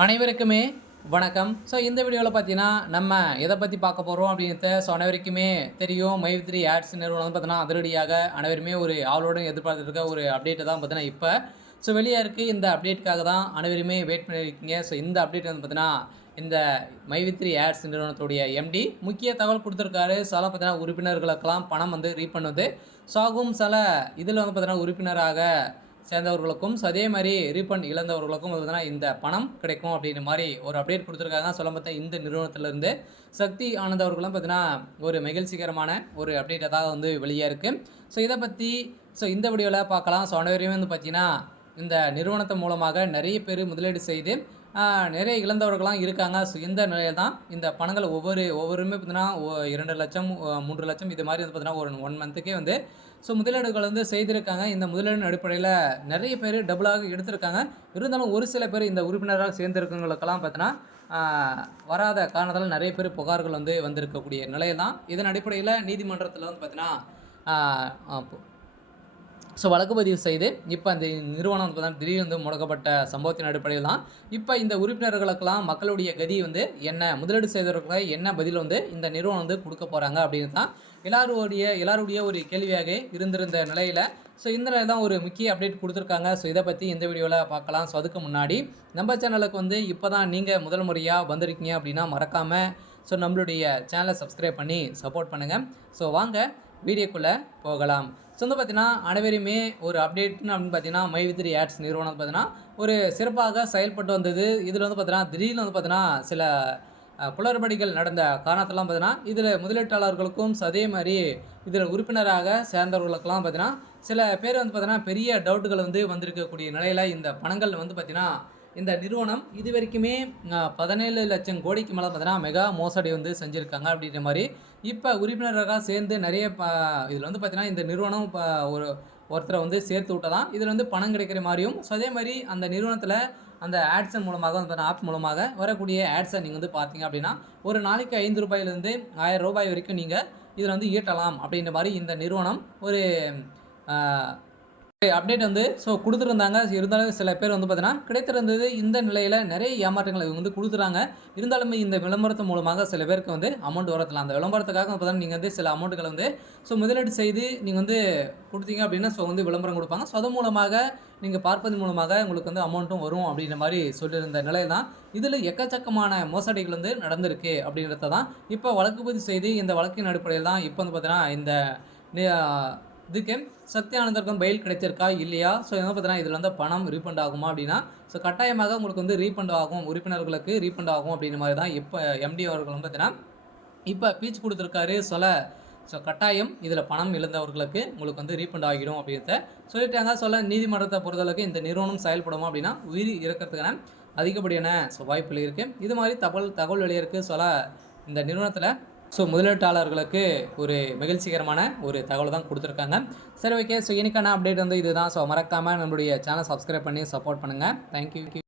அனைவருக்குமே வணக்கம். ஸோ இந்த வீடியோவில் பார்த்தீங்கன்னா நம்ம எதை பற்றி பார்க்க போகிறோம் அப்படின்றத அனைவருக்குமே தெரியும். மைவித்ரி ஆட்ஸ் நிறுவனம் வந்து பார்த்தீங்கன்னா அதிரடியாக அனைவருமே ஒரு ஆவலுடன் எதிர்பார்த்துட்டு இருக்க ஒரு அப்டேட்டை தான் பார்த்தீங்கன்னா இப்போ வெளியாக இருக்குது. இந்த அப்டேட்டுக்காக தான் அனைவருமே வெயிட் பண்ணியிருக்கீங்க. ஸோ இந்த அப்டேட் வந்து பார்த்தீங்கன்னா இந்த மைவித்ரி ஆட்ஸ் நிறுவனத்துடைய எம்டி முக்கிய தகவல் கொடுத்துருக்காரு. சில பார்த்தீங்கன்னா உறுப்பினர்களுக்கெல்லாம் பணம் வந்து ரீஃபண்ட் ஸோ ஆகும். சில இதில் வந்து பார்த்தீங்கன்னா உறுப்பினராக சேர்ந்தவர்களுக்கும் அதே மாதிரி ரீஃபண்ட் இழந்தவர்களுக்கும் பார்த்தீங்கன்னா இந்த பணம் கிடைக்கும் அப்படின்ற மாதிரி ஒரு அப்டேட் கொடுத்துருக்காங்க. சொல்ல பார்த்தா இந்த நிறுவனத்திலேருந்து சக்தி ஆனந்த் அவர்களும் பார்த்தீங்கன்னா ஒரு மகிழ்ச்சிகரமான ஒரு அப்டேட்டாக தான் வந்து வெளியே இருக்குது. ஸோ இதை பற்றி இந்த வீடியோவில் பார்க்கலாம். ஸோ அனைவரையுமே வந்து பார்த்தீங்கன்னா இந்த நிறுவனத்தின் மூலமாக நிறைய பேர் முதலீடு செய்து நிறைய இழந்தவர்களாம் இருக்காங்க. ஸோ இந்த நிலையில் தான் இந்த பணங்கள் ஒவ்வொருமே பார்த்தீங்கன்னா 2 லட்சம் 3 லட்சம் இது மாதிரி வந்து பார்த்தீங்கன்னா ஒரு 1 மந்த்துக்கே வந்து முதலீடுகள் வந்து செய்திருக்காங்க. இந்த முதலீடின் அடிப்படையில் நிறைய பேர் டபுளாக எடுத்திருக்காங்க. இருந்தாலும் ஒரு சில பேர் இந்த உறுப்பினராக சேர்ந்திருக்கவங்களுக்கெல்லாம் பார்த்தீங்கன்னா வராத காரணத்தால் நிறைய பேர் புகார்கள் வந்து வந்திருக்கக்கூடிய நிலையில் தான். இதன் அடிப்படையில் நீதிமன்றத்தில் வந்து பார்த்தீங்கன்னா வழக்கு பதிவு செய்து இப்போ அந்த நிறுவனம் வந்து பார்த்தீங்கன்னா திடீர்னு முடக்கப்பட்ட சம்பவத்தின் அடிப்படையில் தான் இப்போ இந்த உறுப்பினர்களுக்கெல்லாம் மக்களுடைய கதி வந்து என்ன, முதலீடு செய்தவர்களை என்ன பதில் வந்து இந்த நிறுவனம் வந்து கொடுக்க போகிறாங்க அப்படின்னு தான் எல்லாருடைய ஒரு கேள்வியாக இருந்திருந்த நிலையில் இந்த நிலையில் தான் ஒரு முக்கிய அப்டேட் கொடுத்துருக்காங்க. இதை பற்றி இந்த வீடியோவில் பார்க்கலாம். அதுக்கு முன்னாடி நம்ம சேனலுக்கு வந்து இப்போ தான் நீங்கள் முதல் முறையாக வந்திருக்கீங்க அப்படின்னா மறக்காமல் நம்மளுடைய சேனலை சப்ஸ்கிரைப் பண்ணி சப்போர்ட் பண்ணுங்கள். வாங்க வீடியோக்குள்ளே போகலாம். வந்து பார்த்தீங்கன்னா அனைவருமே ஒரு அப்டேட்னு அப்படின்னு பார்த்தீங்கன்னா மைவித்ரி ஆட்ஸ் நிறுவனம் பார்த்தீங்கன்னா ஒரு சிறப்பாக செயல்பட்டு வந்தது. இதில் வந்து பார்த்தீங்கன்னா திடீர்னு வந்து பார்த்தீங்கன்னா சில குளறுபடிகள் நடந்த காரணத்தெல்லாம் பார்த்தீங்கன்னா இதில் முதலீட்டாளர்களுக்கும் அதே மாதிரி இதில் உறுப்பினராக சேர்ந்தவர்களுக்கெல்லாம் பார்த்தீங்கன்னா சில பேர் வந்து பார்த்தீங்கன்னா பெரிய டவுட்டுகள் வந்து வந்திருக்கக்கூடிய நிலையில் இந்த பணங்கள் வந்து பார்த்தீங்கன்னா இந்த நிறுவனம் இது வரைக்குமே 17 லட்சம் கோடிக்கு மேலே பார்த்தீங்கன்னா மெகா மோசடி வந்து செஞ்சுருக்காங்க அப்படின்ற மாதிரி இப்போ உறுப்பினராக சேர்ந்து நிறைய இதில் வந்து பார்த்தீங்கன்னா இந்த நிறுவனம் ஒருத்தரை வந்து சேர்த்து விட்டதான் இதில் வந்து பணம் கிடைக்கிற மாதிரியும் அதே மாதிரி அந்த நிறுவனத்தில் அந்த ஆட்ஸன் மூலமாக வந்து ஆப் மூலமாக வரக்கூடிய ஆட்ஸை நீங்கள் வந்து பார்த்தீங்க அப்படின்னா ஒரு நாளைக்கு 5 ரூபாயிலிருந்து 1000 ரூபாய் வரைக்கும் நீங்கள் இதில் வந்து ஈட்டலாம் அப்படின்ற மாதிரி இந்த நிறுவனம் ஒரு அப்டேட் வந்து கொடுத்துருந்தாங்க. இருந்தாலும் சில பேர் வந்து பார்த்தீங்கன்னா கிடைத்திருந்தது. இந்த நிலையில் நிறைய ஏமாற்றங்களை இவங்க வந்து கொடுத்துறாங்க. இருந்தாலுமே இந்த விளம்பரத்தின் மூலமாக சில பேருக்கு வந்து அமௌண்ட் வரலாம். அந்த விளம்பரத்துக்காக பார்த்தீங்கன்னா நீங்கள் வந்து சில அமௌண்ட்டுகளை வந்து முதலீடு செய்து நீங்கள் வந்து கொடுத்தீங்க அப்படின்னா வந்து விளம்பரம் கொடுப்பாங்க. அதன் மூலமாக நீங்கள் பார்ப்பதன் மூலமாக உங்களுக்கு வந்து அமௌண்ட்டும் வரும் அப்படின்ற மாதிரி சொல்லியிருந்த நிலையில் தான் இதில் எக்கச்சக்கமான மோசடிகள் வந்து நடந்திருக்கு அப்படின்றத தான் இப்போ வழக்கு பதிவு செய்து இந்த வழக்கின் அடிப்படையில் தான் இப்போ வந்து பார்த்தீங்கன்னா இந்த இதுக்கு சக்தி ஆனந்தருக்கும் பெயில் கிடைச்சிருக்கா இல்லையா, என்ன பார்த்தீங்கன்னா இதில் வந்து பணம் ரீஃபண்ட் ஆகுமா அப்படின்னா கட்டாயமாக உங்களுக்கு வந்து ரீஃபண்ட் ஆகும், உறுப்பினர்களுக்கு ரீஃபண்ட் ஆகும் அப்படின்ற மாதிரி தான் இப்போ எம்டி அவர்கள் வந்து பார்த்தீங்கன்னா இப்போ பீச் கொடுத்துருக்காரு. கட்டாயம் இதில் பணம் இழந்தவர்களுக்கு உங்களுக்கு வந்து ரீஃபண்ட் ஆகிடும் அப்படின்றத சொல்லிட்டாங்க. நீதிமன்றத்தை பொறுத்தளவுக்கு இந்த நிறுவனம் செயல்படுமா அப்படின்னா உயிர் இறக்கிறதுக்கான அதிகப்படியான வாய்ப்புகள் இருக்குது. இது மாதிரி தகவல் வெளியிருக்கு. இந்த நிறுவனத்தில் முதலீட்டாளர்களுக்கு ஒரு மகிழ்ச்சிகரமான ஒரு தகவல் தான் கொடுத்துருக்காங்க. சரி, ஓகே. இன்னைக்கான அப்டேட் வந்து இதுதான். மறக்காமல் நம்மளுடைய சேனல் சப்ஸ்கிரைப் பண்ணி சப்போர்ட் பண்ணுங்கள். தேங்க்யூ.